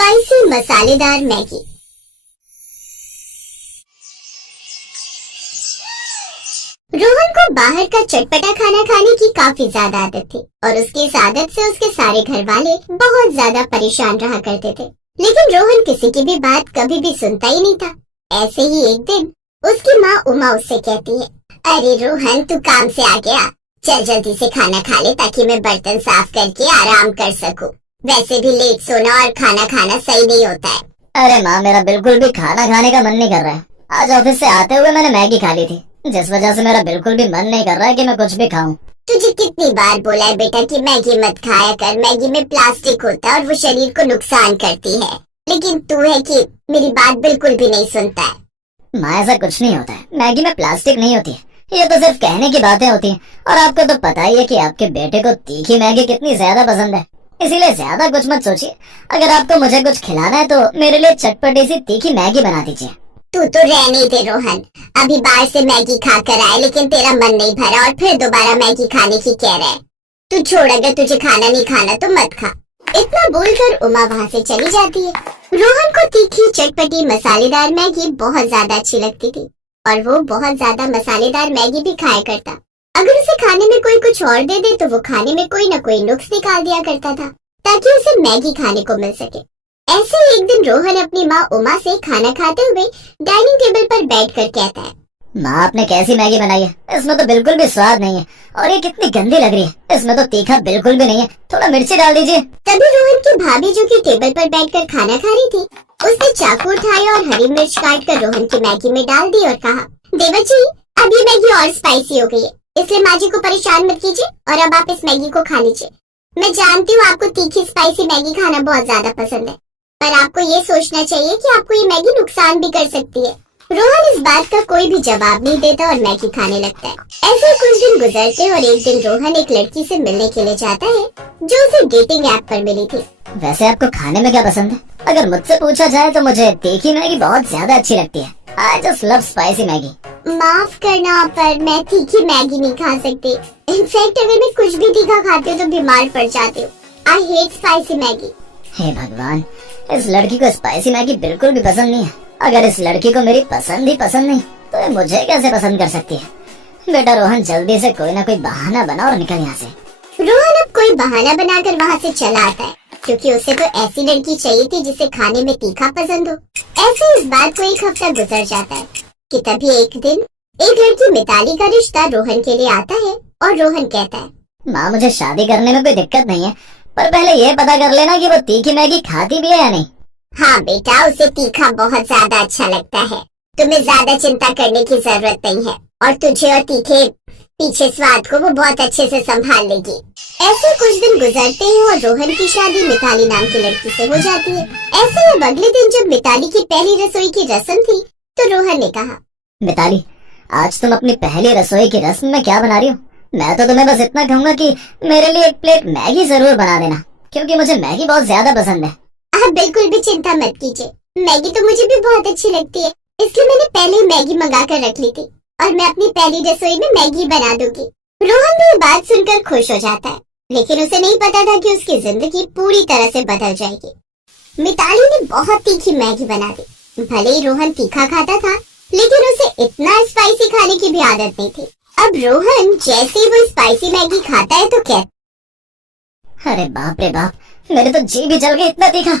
Spicy मसालेदार Maggi. Rohan को बाहर का चटपटा खाना खाने की काफी ज्यादा आदत थी और उसकी इस आदत से उसके सारे घर वाले बहुत ज्यादा परेशान रहा करते थे। लेकिन रोहन किसी की भी बात कभी भी सुनता ही नहीं था। ऐसे ही एक दिन उसकी माँ उमा उससे कहती है, अरे रोहन, तू काम से आ गया, चल जल्दी से खाना खा ले ताकि मैं बर्तन साफ करके आराम कर सकूं। वैसे भी लेट सोना और खाना खाना सही नहीं होता है। अरे माँ, मेरा बिल्कुल भी खाना खाने का मन नहीं कर रहा है। आज ऑफिस से आते हुए मैंने मैगी खा ली थी, जिस वजह से मेरा बिल्कुल भी मन नहीं कर रहा है कि मैं कुछ भी खाऊं। तुझे कितनी बार बोला है बेटा कि मैगी मत खाया कर, मैगी में प्लास्टिक होता है और वो शरीर को नुकसान करती है, लेकिन तू है कि मेरी बात बिल्कुल भी नहीं सुनता है। माँ, ऐसा कुछ नहीं होता है, मैगी में प्लास्टिक नहीं होती है, ये तो सिर्फ कहने की बातें होती हैं। और आपको तो पता ही है कि आपके बेटे को तीखी मैगी कितनी ज्यादा पसंद है, इसीलिए ज्यादा कुछ मत सोचिए। अगर आपको मुझे कुछ खिलाना है तो मेरे लिए चटपटी सी तीखी मैगी बना दीजिए। तू तो रहने दे रोहन, अभी बाहर से मैगी खा कर आए लेकिन तेरा मन नहीं भरा और फिर दोबारा मैगी खाने की कह रहा है। तू छोड़, अगर तुझे खाना नहीं खाना तो मत खा। इतना बोलकर उमा वहाँ से चली जाती है। रोहन को तीखी चटपटी मसालेदार मैगी बहुत ज्यादा अच्छी लगती थी और वो बहुत ज्यादा मसालेदार मैगी भी खाया करता। अगर उसे खाने में कोई कुछ और दे दे तो वो खाने में कोई न कोई नुक्स निकाल दिया करता था ताकि उसे मैगी खाने को मिल सके। ऐसे ही एक दिन रोहन अपनी माँ उमा से खाना खाते हुए डाइनिंग टेबल पर बैठकर कहता है, माँ, आपने कैसी मैगी बनाई है? इसमें तो बिल्कुल भी स्वाद नहीं है और ये कितनी गंदी लग रही है। इसमें तो तीखा बिल्कुल भी नहीं है, थोड़ा मिर्ची डाल दीजिए। तभी रोहन की भाभी, जो कि टेबल पर बैठकर खाना खा रही थी, उसने चाकू उठाया और हरी मिर्च काट कर रोहन की मैगी में डाल दी और कहा, देवर जी, अब ये मैगी और स्पाइसी हो गई है, इसलिए माँ जी को परेशान मत कीजिए और अब आप इस मैगी को खा लीजिए। मैं जानती हूँ आपको तीखी स्पाइसी मैगी खाना बहुत ज्यादा पसंद है, पर आपको ये सोचना चाहिए कि आपको ये मैगी नुकसान भी कर सकती है। रोहन इस बात का कोई भी जवाब नहीं देता और मैगी खाने लगता है। ऐसे कुछ दिन गुजरते और एक दिन रोहन एक लड़की से मिलने के लिए जाता है जो उसे डेटिंग ऐप पर मिली थी। वैसे आपको खाने में क्या पसंद है? अगर मुझसे पूछा जाए तो मुझे तीखी मैगी बहुत ज्यादा अच्छी लगती है। I just love spicy Maggi. माफ करना, पर मैं तीखी मैगी नहीं खा सकती। इनफैक्ट अगर मैं कुछ भी तीखा खाती हूँ तो बीमार पड़ जाती हूँ। I hate spicy Maggi. हे भगवान, इस लड़की को स्पाइसी मैगी बिल्कुल भी पसंद नहीं है। अगर इस लड़की को मेरी पसंद ही पसंद नहीं तो ये मुझे कैसे पसंद कर सकती है? बेटा रोहन, जल्दी से कोई ना कोई बहाना बना और निकल यहाँ से। रोहन अब कोई बहाना बनाकर वहाँ से चला आता है क्योंकि उसे तो ऐसी लड़की चाहिए थी जिसे खाने में तीखा पसंद हो। ऐसे इस बात को एक हफ्ता गुजर जाता है कि तभी एक दिन एक लड़की मिताली का रिश्ता रोहन के लिए आता है और रोहन कहता है, माँ, मुझे शादी करने में कोई दिक्कत नहीं है, पर पहले ये पता कर लेना कि वो तीखी मैगी खाती भी है या नहीं। हाँ बेटा, उसे तीखा बहुत ज्यादा अच्छा लगता है, तुम्हें ज्यादा चिंता करने की जरूरत नहीं है और तुझे और तीखे पीछे स्वाद को वो बहुत अच्छे से संभाल लेगी। ऐसे कुछ दिन गुजरते हैं और रोहन की शादी मिताली नाम की लड़की से हो जाती है। ऐसे अब अगले दिन जब मिताली की पहली रसोई की रस्म थी तो रोहन ने कहा, मिताली, आज तुम अपनी पहली रसोई की रस्म में क्या बना रही हो? मैं तो तुम्हें बस इतना कहूंगा कि मेरे लिए एक प्लेट मैगी जरूर बना देना, क्योंकि मुझे मैगी बहुत ज्यादा पसंद है। आप बिल्कुल भी चिंता मत कीजिए, मैगी तो मुझे भी बहुत अच्छी लगती है, इसलिए मैंने पहले ही मैगी मंगा कर रख ली थी और मैं अपनी पहली रसोई में मैगी बना दूंगी। रोहन भी ये बात सुनकर खुश हो जाता है, लेकिन उसे नहीं पता था कि उसकी जिंदगी पूरी तरह से बदल जाएगी। मिताली ने बहुत तीखी मैगी बना दी। भले ही रोहन तीखा खाता था, लेकिन उसे इतना स्पाइसी खाने की भी आदत नहीं थी। अब रोहन जैसे ही वो स्पाइसी मैगी खाता है तो क्या, अरे बाप रे बाप, मेरे तो जी भी जल गई, इतना तीखा।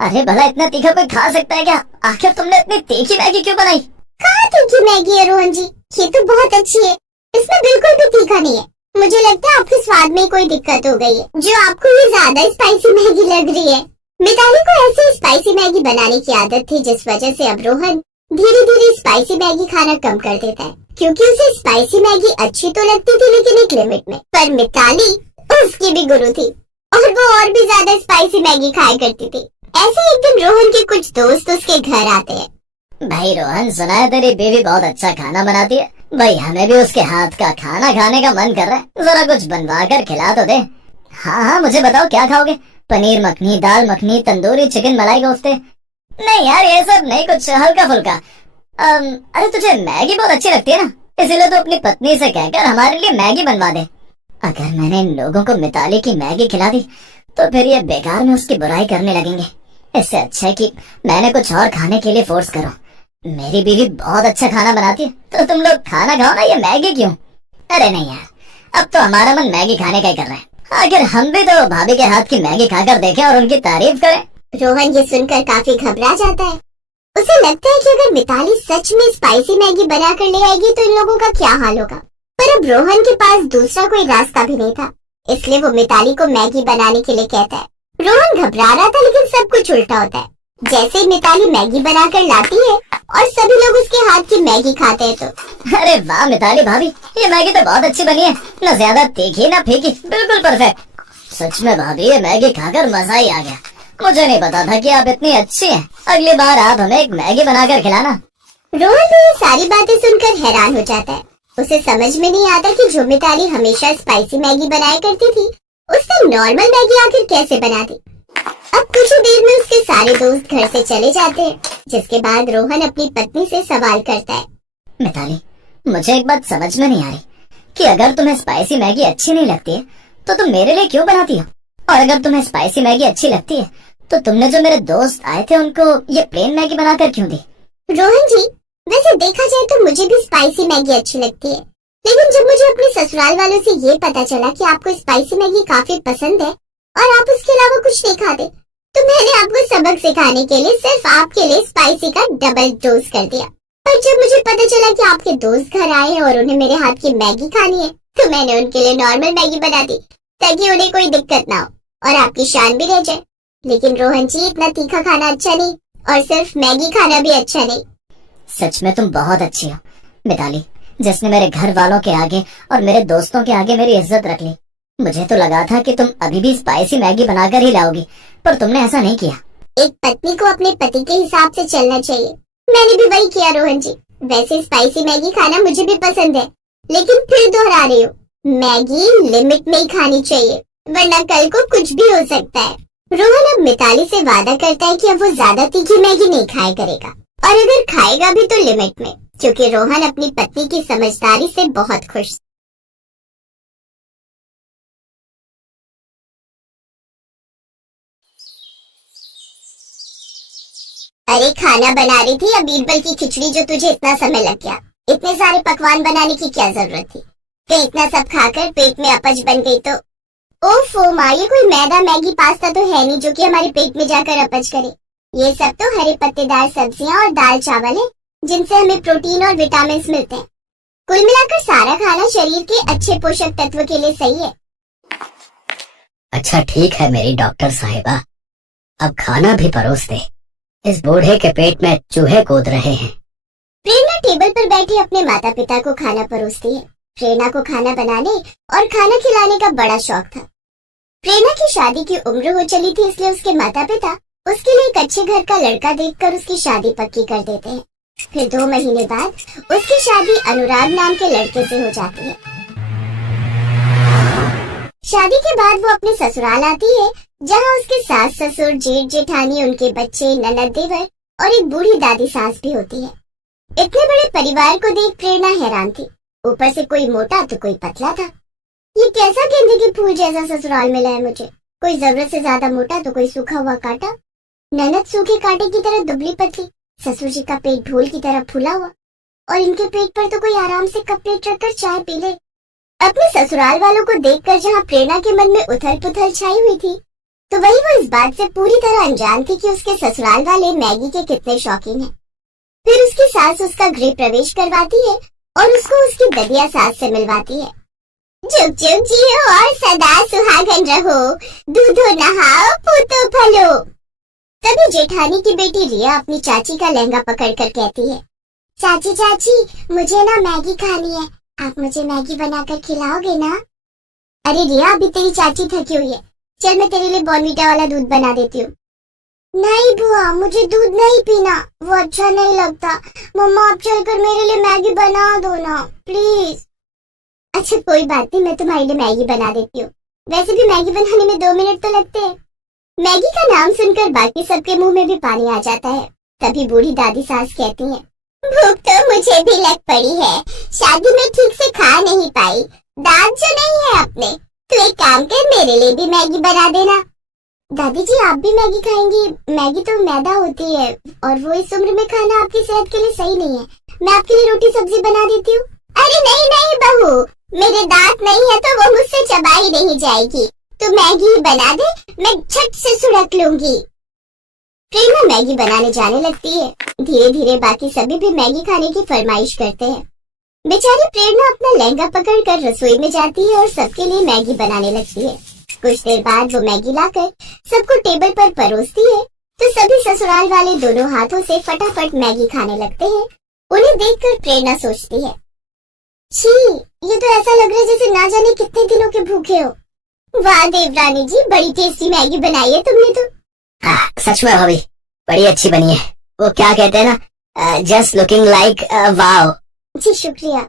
अरे भला इतना तीखा कोई खा सकता है क्या? आखिर तुमने इतनी तीखी मैगी क्यों बनाई? कहाँ तीखी मैगी है रोहन जी, ये तो बहुत अच्छी है, इसमें बिल्कुल भी तीखा नहीं है। मुझे लगता है आपके स्वाद में कोई दिक्कत हो गई है, जो आपको ये ज्यादा स्पाइसी मैगी लग रही है। मिताली को ऐसे स्पाइसी मैगी बनाने की आदत थी, जिस वजह से अब रोहन धीरे धीरे स्पाइसी मैगी खाना कम कर देता है, क्योंकि उसे स्पाइसी मैगी अच्छी तो लगती थी लेकिन एक लिमिट में। पर मिताली उसकी भी गुरु थी और वो और भी ज्यादा स्पाइसी मैगी खाया करती थी। ऐसे एक दिन रोहन के कुछ दोस्त उसके घर आते हैं। भाई रोहन, सुना है तेरी बीवी बहुत अच्छा खाना बनाती है, भाई हमें भी उसके हाथ का खाना खाने का मन कर रहा है, जरा कुछ बनवा कर खिला तो दे। हाँ हाँ, मुझे बताओ क्या खाओगे? पनीर मखनी, दाल मखनी, तंदूरी चिकन, मलाई कोफ्ते? नहीं यार, ये सब नहीं, कुछ हल्का फुल्का। अरे तुझे मैगी बहुत अच्छी लगती है ना, इसीलिए तो अपनी पत्नी से कहकर हमारे लिए मैगी बनवा दे। अगर मैंने इन लोगों को मिताली की मैगी खिला दी तो फिर ये बेकार में उसकी बुराई करने लगेंगे, इससे अच्छा है कि मैंने कुछ और खाने के लिए फोर्स करो। मेरी बीवी बहुत अच्छा खाना बनाती है, तो तुम लोग खाना खाओ ना, ये मैगी क्यों? अरे नहीं यार, अब तो हमारा मन मैगी खाने का ही कर रहा है। आखिर हम भी तो भाभी के हाथ की मैगी खाकर देखें और उनकी तारीफ करें। रोहन ये सुनकर काफी घबरा जाता है। उसे लगता है कि अगर मिताली सच में स्पाइसी मैगी बनाकर ले आएगी तो इन लोगों का क्या हाल होगा। पर अब रोहन के पास दूसरा कोई रास्ता भी नहीं था, इसलिए वो मिताली को मैगी बनाने के लिए कहता है। रोहन घबरा रहा था, लेकिन सब कुछ उल्टा होता है। जैसे ही मिताली मैगी बनाकर लाती है और सभी लोग उसके हाथ की मैगी खाते हैं तो अरे वाह मिताली भाभी, ये मैगी तो बहुत अच्छी बनी है, न ज्यादा तीखी न फीकी, बिल्कुल परफेक्ट। सच में भाभी, ये मैगी खाकर मजा ही आ गया। मुझे नहीं पता था कि आप इतनी अच्छी हैं। अगली बार आप हमें एक मैगी बनाकर खिलाना। रोहन भी ये सारी बातें सुनकर हैरान हो जाता है। उसे समझ में नहीं आता कि जो मिताली हमेशा स्पाइसी मैगी बनाया करती थी, उसने नॉर्मल मैगी आखिर कैसे बना दी। अब कुछ ही देर में उसके सारे दोस्त घर से चले जाते हैं, जिसके बाद रोहन अपनी पत्नी से सवाल करता है। मिताली, मुझे एक बात समझ में नहीं आ रही कि अगर तुम्हें स्पाइसी मैगी अच्छी नहीं लगती है तो तुम मेरे लिए क्यों बनाती हो, और अगर तुम्हें स्पाइसी मैगी अच्छी लगती है तो तुमने जो मेरे दोस्त आए थे उनको ये प्लेन मैगी बनाकर क्यों दी? रोहन जी, वैसे देखा जाए तो मुझे भी स्पाइसी मैगी अच्छी लगती है, लेकिन जब मुझे अपने ससुराल वालों से ये पता चला कि आपको स्पाइसी मैगी काफी पसंद है और आप उसके अलावा कुछ नहीं खाते, तो मैंने आपको सबक सिखाने के लिए सिर्फ आपके लिए स्पाइसी का डबल डोज कर दिया। पर जब मुझे पता चला कि आपके दोस्त घर आए हैं और उन्हें मेरे हाथ की मैगी खानी है, तो मैंने उनके लिए नॉर्मल मैगी बना दी ताकि उन्हें कोई दिक्कत ना हो और आपकी शान भी रह जाए। लेकिन रोहन जी, इतना तीखा खाना अच्छा नहीं और सिर्फ मैगी खाना भी अच्छा नहीं। सच में तुम बहुत अच्छी हो मिताली, जिसने मेरे घर वालों के आगे और मेरे दोस्तों के आगे मेरी इज्जत रख ली। मुझे तो लगा था कि तुम अभी भी स्पाइसी मैगी बनाकर ही लाओगी, पर तुमने ऐसा नहीं किया। एक पत्नी को अपने पति के हिसाब से चलना चाहिए। मैंने भी वही किया रोहन जी। वैसे स्पाइसी मैगी खाना मुझे भी पसंद है, लेकिन फिर दोहरा रही हूँ, मैगी लिमिट में ही खानी चाहिए, वरना कल को कुछ भी हो सकता है। रोहन अब मिताली से वादा करता है कि अब वो ज्यादा तीखी मैगी नहीं खाया करेगा, और अगर खाएगा भी तो लिमिट में, क्योंकि रोहन अपनी पत्नी की समझदारी से बहुत खुश। अरे खाना बना रही थी या बीरबल की खिचड़ी जो तुझे इतना समय लग गया? इतने सारे पकवान बनाने की क्या जरूरत थी? तो इतना सब खाकर पेट में अपच बन गई तो? ओफो माँ, ये कोई मैदा मैगी पास्ता तो है नहीं जो कि हमारे पेट में जाकर अपच करे। ये सब तो हरे पत्तेदार सब्जियां और दाल चावल है, जिनसे हमें प्रोटीन और विटामिन मिलते हैं। कुल मिलाकर सारा खाना शरीर के अच्छे पोषक तत्व के लिए सही है। अच्छा ठीक है मेरी डॉक्टर साहिबा, अब खाना भी परोस दे, इस बूढ़े के पेट में चूहे कूद रहे हैं। प्रेरणा टेबल पर बैठी अपने माता पिता को खाना परोसती है। प्रेरणा को खाना बनाने और खाना खिलाने का बड़ा शौक था। प्रेरणा की शादी की उम्र हो चली थी, इसलिए उसके माता पिता उसके लिए एक अच्छे घर का लड़का देखकर उसकी शादी पक्की कर देते हैं। फिर 2 महीने बाद उसकी शादी अनुराग नाम के लड़के से हो जाती है। शादी के बाद वो अपने ससुराल आती है, जहाँ उसके सास ससुर, जेठ जेठानी, उनके बच्चे, ननद देवर और एक बूढ़ी दादी सास भी होती है। इतने बड़े परिवार को देख प्रेरणा हैरान थी। ऊपर से कोई मोटा तो कोई पतला था। ये कैसा गेंदे के फूल जैसा ससुराल मिला है मुझे। कोई जरूरत से ज्यादा मोटा तो कोई सूखा हुआ कांटा। ननद सूखे कांटे की तरह दुबली पतली, ससुर जी का पेट ढोल की तरह फूला हुआ, और इनके पेट पर तो कोई आराम से कप प्लेट रखकर चाय पी ले। अपने ससुराल वालों को देखकर जहाँ प्रेरणा के मन में उथल पुथल छाई हुई थी, तो वही वो इस बात से पूरी तरह अनजान थी कि उसके ससुराल वाले मैगी के कितने शौकीन हैं। फिर उसकी सास उसका गृह प्रवेश करवाती है और उसको उसकी ददिया सास से मिलवाती है। जुग जुग जियो और सदा सुहागन रहो, दूधो नहाओ पूतो फलो। तभी जेठानी की बेटी रिया अपनी चाची का लहंगा पकड़कर कहती है, चाची चाची मुझे ना मैगी खानी है, आप मुझे मैगी बनाकर खिलाओगे ना? अरे रिया, अभी तेरी चाची थकी हुई है, चल मैं तेरे लिए बॉर्नवीटा वाला दूध बना देती हूँ। नहीं बुआ, मुझे दूध नहीं पीना, वो अच्छा नहीं लगता। मम्मा आप चलकर मेरे लिए मैगी बना दो ना प्लीज। अच्छा कोई बात नहीं, मैं तुम्हारे लिए मैगी बना देती हूँ। वैसे भी मैगी बनाने में 2 मिनट तो लगते हैं। मैगी का नाम सुनकर बाकी सबके मुंह में भी पानी आ जाता है। तभी बूढ़ी दादी सास कहती है, भूख तो मुझे भी लग पड़ी है, शादी में ठीक से खा नहीं पाई, दांत जो नहीं है अपने, तो एक काम कर मेरे लिए भी मैगी बना देना। दादी जी आप भी मैगी खाएंगी? मैगी तो मैदा होती है और वो इस उम्र में खाना आपकी सेहत के लिए सही नहीं है। मैं आपके लिए रोटी सब्जी बना देती हूँ। अरे नहीं नहीं बहू, मेरे दांत नहीं है तो वो मुझसे चबाई नहीं जाएगी। तू मैगी बना दे, मैं झट से सुड़क लूंगी। प्रेरणा मैगी बनाने जाने लगती है। धीरे धीरे बाकी सभी भी मैगी खाने की फरमाइश करते हैं। बेचारी प्रेरणा अपना लहंगा पकड़कर रसोई में जाती है और सबके लिए मैगी बनाने लगती है। कुछ देर बाद वो मैगी लाकर सबको टेबल पर परोसती है तो सभी ससुराल वाले दोनों हाथों से फटाफट मैगी खाने लगते हैं। उन्हें देखकर प्रेरणा सोचती है, छी, ये तो ऐसा लग रहा है जैसे ना जाने कितने दिनों के भूखे हो। वाह देवरानी जी, बड़ी टेस्टी मैगी बनाई है तुमने तो। सच में भाभी बड़ी अच्छी बनी है। वो क्या कहते हैं ना, जस्ट लुकिंग लाइक वाओ। जी शुक्रिया।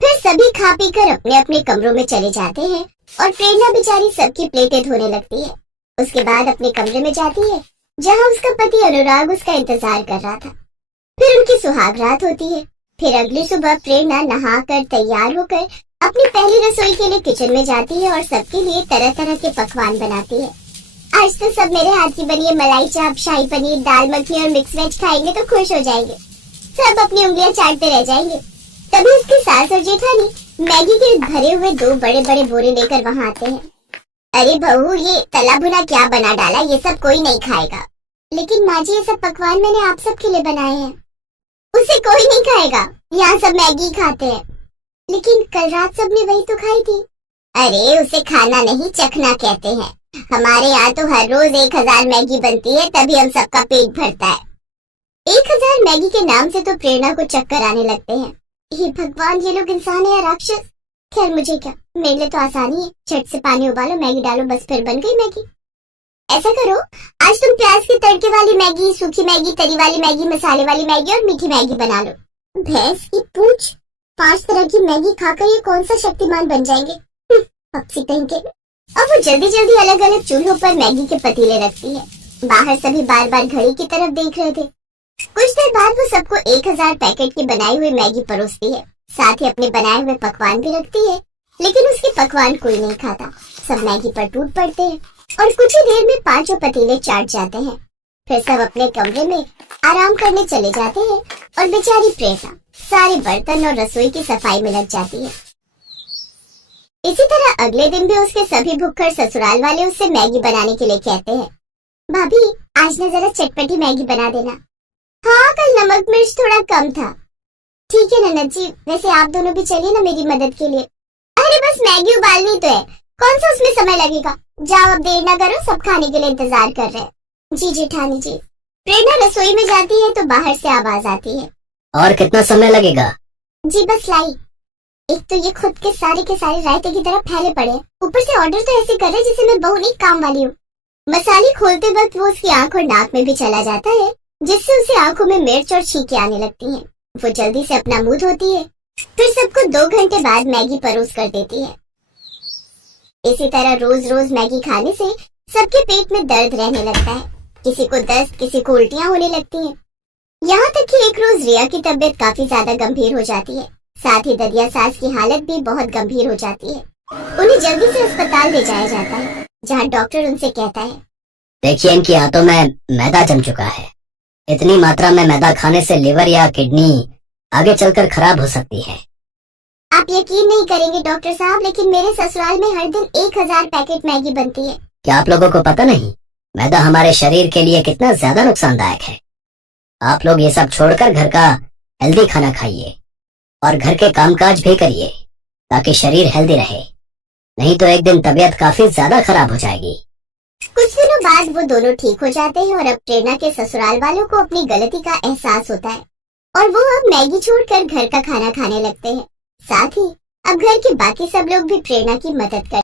फिर सभी खा पी कर अपने अपने कमरों में चले जाते हैं और प्रेरणा बेचारी सबकी प्लेटें धोने लगती है। उसके बाद अपने कमरे में जाती है जहाँ उसका पति अनुराग उसका इंतजार कर रहा था। फिर उनकी सुहाग रात होती है। फिर अगली सुबह प्रेरणा नहाकर तैयार होकर अपनी पहली रसोई के लिए किचन में जाती है और सबके लिए तरह तरह के पकवान बनाती है। आज तो सब मेरे हाथ की बनी मलाई चाप, शाही पनीर, दाल मखनी और मिक्स वेज खाएंगे तो खुश हो जाएंगे। सब अपनी उंगलियां चाटते रह जाएंगे। तभी उसकी सास और जेठानी मैगी के भरे हुए 2 बड़े बड़े बोरे लेकर वहाँ आते हैं। अरे बहू, ये तला भुना क्या बना डाला, ये सब कोई नहीं खाएगा। लेकिन माँ जी, ये सब पकवान मैंने आप सब के लिए बनाए हैं। उसे कोई नहीं खाएगा, यहाँ सब मैगी खाते हैं। लेकिन कल रात सबने वही तो खाई थी। अरे उसे खाना नहीं, चखना कहते हैं। हमारे यहाँ तो हर रोज 1000 मैगी बनती है, तभी हम सबका पेट भरता है। 1000 मैगी के नाम से तो प्रेरणा को चक्कर आने लगते हैं। हे भगवान, ये लोग इंसान है या राक्षस? खैर मुझे क्या, मेरे लिए तो आसानी है, झट से पानी उबालो, मैगी डालो, बस फिर बन गई मैगी। ऐसा करो, आज तुम प्याज के तड़के वाली मैगी, सूखी मैगी, तरी वाली मैगी, मसाले वाली मैगी और मीठी मैगी बना लो। भैंस की पूंछ, 5 तरह की मैगी खाकर ये कौन सा शक्तिमान बन जाएंगे? पक्षी कहीं के। अब वो जल्दी जल्दी अलग अलग चूल्हों पर मैगी के पतीले रखती है। बाहर सभी बार बार घड़ी की तरफ देख रहे थे। कुछ देर बाद वो सबको 1000 पैकेट की बनाई हुई मैगी परोसती है। साथ ही अपने बनाए हुए पकवान भी रखती है। लेकिन उसके पकवान कोई नहीं खाता। सब मैगी पर टूट पड़ते हैं और कुछ ही देर में 5 पतीले चाट जाते हैं। फिर सब अपने कमरे में आराम करने चले जाते हैं और बेचारी प्रेरणा सारे बर्तन और रसोई की सफाई में लग जाती है। इसी तरह अगले दिन भी उसके सभी भुक्खड़ ससुराल वाले उससे मैगी बनाने के लिए कहते हैं। भाभी, आज न जरा चटपटी मैगी बना देना। हाँ, कल नमक मिर्च थोड़ा कम था। ठीक है ननद जी, वैसे आप दोनों भी चलिए ना मेरी मदद के लिए। अरे बस मैगी उबालनी तो है, कौन सा उसमें समय लगेगा। जाओ, अब देर ना करो, सब खाने के लिए इंतजार कर रहे हैं। जी जेठानी जी। प्रेरणा रसोई में जाती है तो बाहर से आवाज आती है, और कितना समय लगेगा? जी बस लाई। एक तो ये खुद के सारे रायते की तरह फैले पड़े, ऊपर से ऑर्डर तो ऐसे कर रहे जैसे मैं बहू नहीं काम वाली हूँ। मसाले खोलते वक्त वो उसकी आंख और नाक में भी चला जाता है, जिससे उसे आंखों में मिर्च और छींके आने लगती हैं। वो जल्दी से अपना मुंह धोती है, फिर सबको 2 घंटे बाद मैगी परोस कर देती है। इसी तरह रोज रोज मैगी खाने से सबके पेट में दर्द रहने लगता है। किसी को दस्त, किसी को उल्टियां होने लगती हैं। यहाँ तक कि एक रोज रिया की तबीयत काफी ज्यादा गंभीर हो जाती है। साथ ही दरिया सास की हालत भी बहुत गंभीर हो जाती है। उन्हें जल्दी से अस्पताल ले जाया जाता है, जहाँ डॉक्टर उनसे कहता है, देखिए इनकी आंतों में मैदा जम चुका है। इतनी मात्रा में मैदा खाने से लिवर या किडनी आगे चलकर खराब हो सकती है। आप यकीन नहीं करेंगे डॉक्टर साहब, लेकिन मेरे ससुराल में हर दिन 1000 पैकेट मैगी बनती है। क्या आप लोगों को पता नहीं मैदा हमारे शरीर के लिए कितना ज्यादा नुकसानदायक है? आप लोग ये सब छोड़कर घर का हेल्दी खाना खाइए और घर के कामकाज भी करिए ताकि शरीर हेल्दी रहे, नहीं तो एक दिन तबीयत काफी ज्यादा खराब हो जाएगी। कुछ दिनों बाद वो दोनों ठीक हो जाते हैं और अब प्रेरणा के ससुराल वालों को अपनी गलती का एहसास होता है और वो अब मैगी छोड़कर घर का खाना खाने लगते हैं। साथ ही अब घर के बाकी सब लोग भी प्रेरणा की मदद कर